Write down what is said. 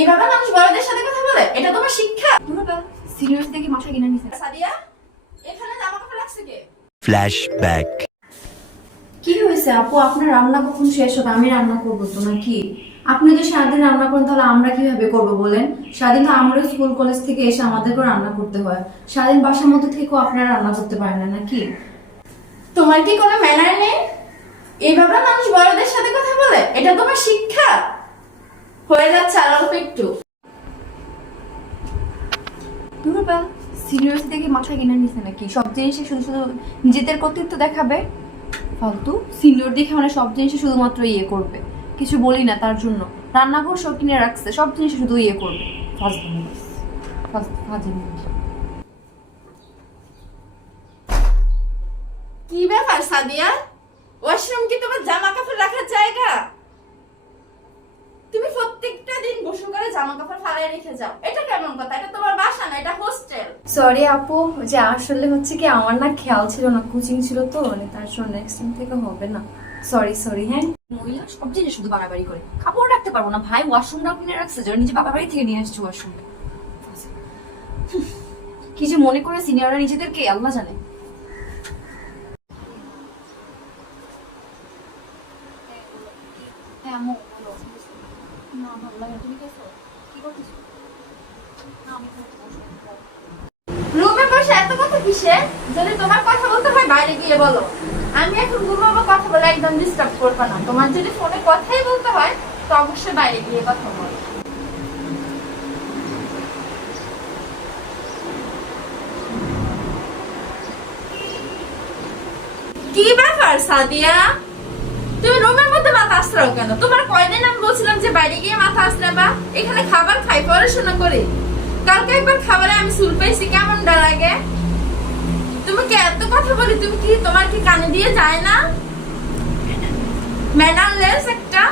এইভাবে মানুষ বড়দের সাথে কথা বলে? এটা তোমার শিক্ষা? সিনিয়র্স দেখে মাথা কিনে নিছে? সাদিয়া এখানে জামা কাপড় রাখছে কে? Flashback. কি হয়েছে আপু? আপনার রান্না কখন শেষ হবে? আমি রান্না করব তো নাকি? আপনি যদি সারাদিন রান্না করেন তাহলে আমরা কীভাবে করব বলেন? সারাদিন তো আমরা স্কুল কলেজ থেকে এসে আমাদেরকেও রান্না করতে হয়। সারাদিন বাসার মধ্যে থেকেও আপনারা রান্না করতে পারেন না নাকি? তোমার কি কোনো ম্যানার নেই? এইভাবে মানুষ বড়দের সাথে কথা বলে? এটা তোমার শিক্ষা? হয়ে যাচ্ছে আর অল্প একটু। দুর্বা দেখে মাথা কিনে নিছে নাকি? সব জিনিসে শুধু শুধু নিজেদের কর্তৃত্ব দেখাবে? ফালতু। সিনিয়র দেখে মানে সব জিনিসে শুধুমাত্র ইয়ে করবে। কিছু বলি না তার জন্য। রান্নাঘর সব কিনে রাখছে সব জিনিসে শুধু ইয়ে করবে। ফার্স্ট ফার্স্ট ফার্স্ট কি ব্যাপার সাদিয়া? ওয়াশরুম কি তোমার জামা কাপড় রাখার জায়গা তুমি প্রত্যেকটা দিন গোসল করে জামা কাপড় ফালাই রেখে যাও। এটা কেমন কথা? এটা তোমার বাসা না এটা হোস্টেল সরি আপু যে আসলে হচ্ছে কি আমার না খেয়াল ছিল না কোচিং ছিল তো মানে তার জন্য নেক্সট টাইম থেকে হবে না। সরি সরি হ্যাঁ? মহিলা সব জিনিস শুধু বাড়াবাড়ি করে। কাপড় রাখতে পারব না ভাই ওয়াশরুমটাও কিনে রাখছে যে নিজে বাবা বাড়ি থেকে নিয়ে আসছে ওয়াশরুম কি যে মনে করে সিনিয়ররা নিজেদেরকে আল্লাহ জানে। হ্যাঁ কি রুমে বসে এত কথা কিসে যদি তোমার কথা বলতে হয়, বাইরে গিয়ে বলো। আমি এখন ঘুমাবো কথা বলে একদম ডিস্টার্ব করব না। তোমার যদি ফোনে কথাই বলতে হয়, তো অবশ্যই বাইরে গিয়ে কথা বলো। কি ব্যাপার, সাদিয়া? তুমি রুমের মধ্যে আশ্রাও কেন? তোমার খাবার খাই, পড়াশোনা করি। কালকে একবার খাবারে আমি সুর পাইছি কেমন ডা লাগে? তুমি কি এত কথা বলি, তুমি কি তোমার কি কানে দিয়ে যায় না? ম্যাডাম লেস একটা।